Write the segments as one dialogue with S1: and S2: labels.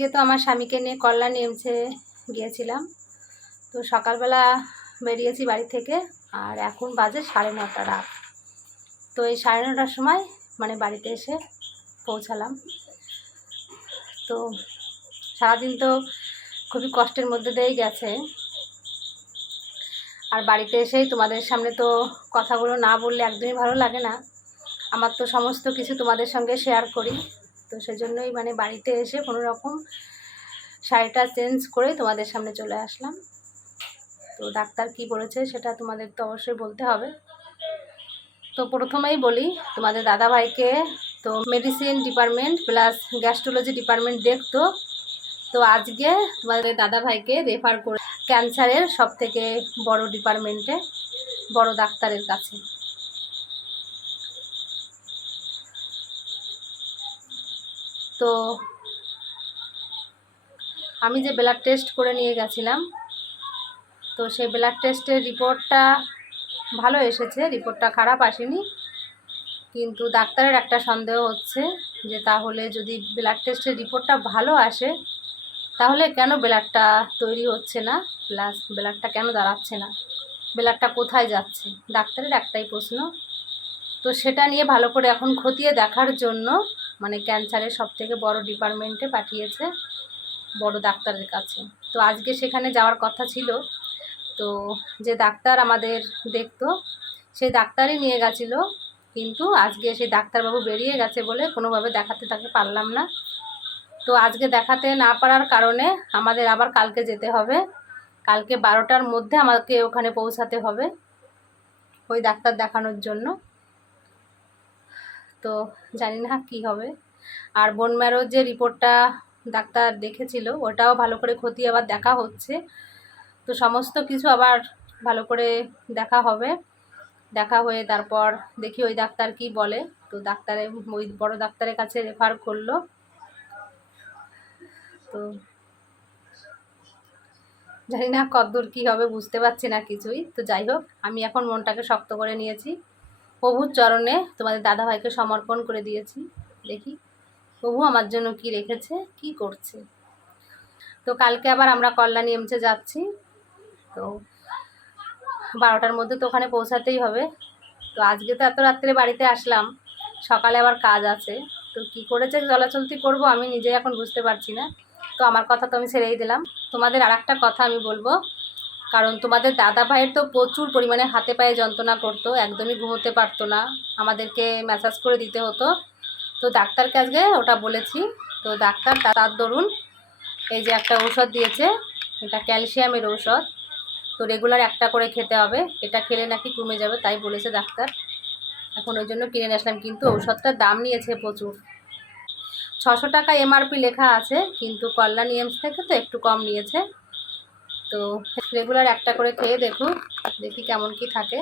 S1: আজকে তো আমার স্বামীকে নিয়ে কল্যাণ এমছে গিয়েছিলাম। তো সকালবেলা বেরিয়েছি বাড়ি থেকে, আর এখন বাজে সাড়ে নটা রাত। তো এই সাড়ে নটার সময় মানে বাড়িতে এসে পৌঁছালাম। তো সারাদিন তো খুবই কষ্টের মধ্যে দিয়েই গেছে। আর বাড়িতে এসেই তোমাদের সামনে তো কথাগুলো না বললে একদমই ভালো লাগে না। আমার তো সমস্ত কিছু তোমাদের সঙ্গে শেয়ার করি। তো সেজন্যই মানে বাড়িতে এসে কোনো রকম শাড়িটা চেঞ্জ করে তোমাদের সামনে চলে আসলাম। তো ডাক্তার কি বলেছে সেটা তোমাদের তো অবশ্যই বলতে হবে। তো প্রথমেই বলি, তোমাদের দাদাভাইকে তো medicine department plus gastrology department দেখতো। তো আজকে তোমাদের দাদাভাইকে রেফার করে ক্যান্সারের সব থেকে বড় ডিপার্টমেন্টে বড় ডাক্তারের কাছে। তো আমি যে ব্লাড টেস্ট করে নিয়ে গেছিলাম, তো সেই ব্লাড টেস্টের রিপোর্টটা ভালো এসেছে রিপোর্টটা খারাপ আসেনি। কিন্তু ডাক্তারের একটা সন্দেহ হচ্ছে যে তাহলে যদি ব্লাড টেস্টের রিপোর্টটা ভালো আসে, তাহলে কেন ব্লাডটা তৈরি হচ্ছে না? প্লাস ব্লাডটা কেন দাঁড়াচ্ছে না? ব্লাডটা কোথায় যাচ্ছে? ডাক্তারের একটাই প্রশ্ন। তো সেটা নিয়ে ভালো করে এখন খতিয়ে দেখার জন্য মানে ক্যান্সারের সব থেকে বড় ডিপার্টমেন্টে পাঠিয়েছে বড় ডাক্তারের কাছে। তো আজকে সেখানে যাওয়ার কথা ছিল। তো যে ডাক্তার আমাদের দেখতো সেই ডাক্তারই নিয়ে গেছিল, কিন্তু আজকে সেই ডাক্তারবাবু বেরিয়ে গেছে বলে কোনোভাবে দেখাতে তাকে পারলাম না। তো আজকে দেখাতে না পারার কারণে আমাদের আবার কালকে যেতে হবে। কালকে বারোটার মধ্যে আমাকে ওখানে পৌঁছাতে হবে ওই ডাক্তার দেখানোর জন্য। তো জানি না কী হবে। আর বোন ম্যারোর যে রিপোর্টটা ডাক্তার দেখেছিল, ওটাও ভালো করে ক্ষতি আবার দেখা হচ্ছে। তো সমস্ত কিছু আবার ভালো করে দেখা হবে। দেখা হয়ে তারপর দেখি ওই ডাক্তার কি বলে। তো ডাক্তারে, ওই বড় ডাক্তারের কাছে রেফার করল। তো জানি না কতদূর কী হবে, বুঝতে পারছি না কিছুই। তো যাই হোক, আমি এখন মনটাকে শক্ত করে নিয়েছি। প্রভুর চরণে তোমাদের দাদাভাইকে সমর্পণ করে দিয়েছি। দেখি, প্রভু আমার জন্য কি রেখেছে, কি করছে? তো কালকে আবার আমরা কল্যাণী এমছে যাচ্ছি। তো বারোটার মধ্যে তো ওখানে পৌঁছাতেই হবে। তো আজকে তো এত রাত্রে বাড়িতে আসলাম, সকালে আবার কাজ আছে। তো কি করেছে, চলাচলতি করব আমি নিজেই এখন বুঝতে পারছি না। তো আমার কথা তো আমি ছেড়েই দিলাম। তোমাদের আর কথা আমি বলব কারণ তোমাদের দাদা ভাইয়ের তো প্রচুর পরিমাণে হাতে পায়ে যন্ত্রণা করতো, একদমই ঘুমোতে পারতো না। আমাদেরকে ম্যাসাজ করে দিতে হতো। তো ডাক্তারকে আজকে ওটা বলেছি। তো ডাক্তার তার দরুন এই যে একটা ঔষধ দিয়েছে, এটা ক্যালসিয়ামের ঔষধ। তো রেগুলার একটা করে খেতে হবে। এটা খেলে নাকি কমে যাবে তাই বলেছে ডাক্তার। এখন ওই জন্য কিনে আসলাম। কিন্তু ঔষধটার দাম নিয়েছে প্রচুর। ছশো টাকা এমআরপি লেখা আছে, কিন্তু কল্যাণ এমস থেকে তো একটু কম নিয়েছে। তো রেগুলার একটা করে খেয়ে দেখুন, দেখি কেমন কি থাকে।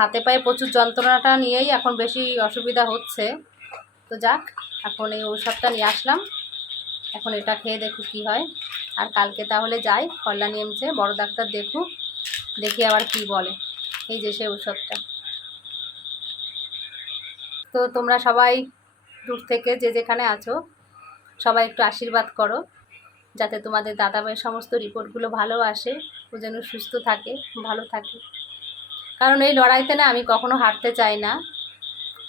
S1: হাতে পায়ে প্রচুর যন্ত্রণাটা নিয়েই এখন বেশি অসুবিধা হচ্ছে। তো যাক, এখন এই ঔষধটা নিয়ে আসলাম। এখন এটা খেয়ে দেখুক কি হয়। আর কালকে তাহলে যাই, কল্যাণী এমছে বড় ডাক্তার দেখুক, দেখি আবার কি বলে। এই যে সে ঔষধটা। তো তোমরা সবাই দূর থেকে যে যেখানে আছো, সবাই একটু আশীর্বাদ করো। যাতে তোমাদের দাদাভাইয়ের সমস্ত রিপোর্টগুলো ভালো আসে, ও যেন সুস্থ থাকে, ভালো থাকে। কারণ এই লড়াইতে না আমি কখনো হারতে চাই না।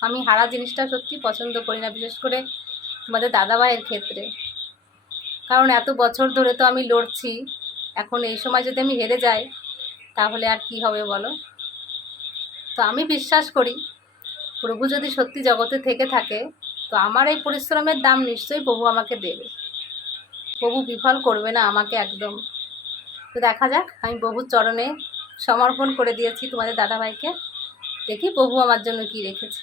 S1: আমি হারা জিনিসটা সত্যি পছন্দ করি না, বিশেষ করে তোমাদের দাদাভাইয়ের ক্ষেত্রে। কারণ এত বছর ধরে তো আমি লড়ছি, এখন এই সময় যদি আমি হেরে যাই, তাহলে আর কি হবে বলো? তো আমি বিশ্বাস করি, প্রভু যদি সত্যি জগতে থেকে থাকে, তো আমার এই পরিশ্রমের দাম নিশ্চয়ই প্রভু আমাকে দেবে। প্রভু বিফল করবে না আমাকে একদম। তো দেখা যাক, আমি বহু চরণে সমর্পণ করে দিয়েছি তোমাদের দাদাভাইকে। দেখি প্রভু আমার জন্য কি রেখেছে।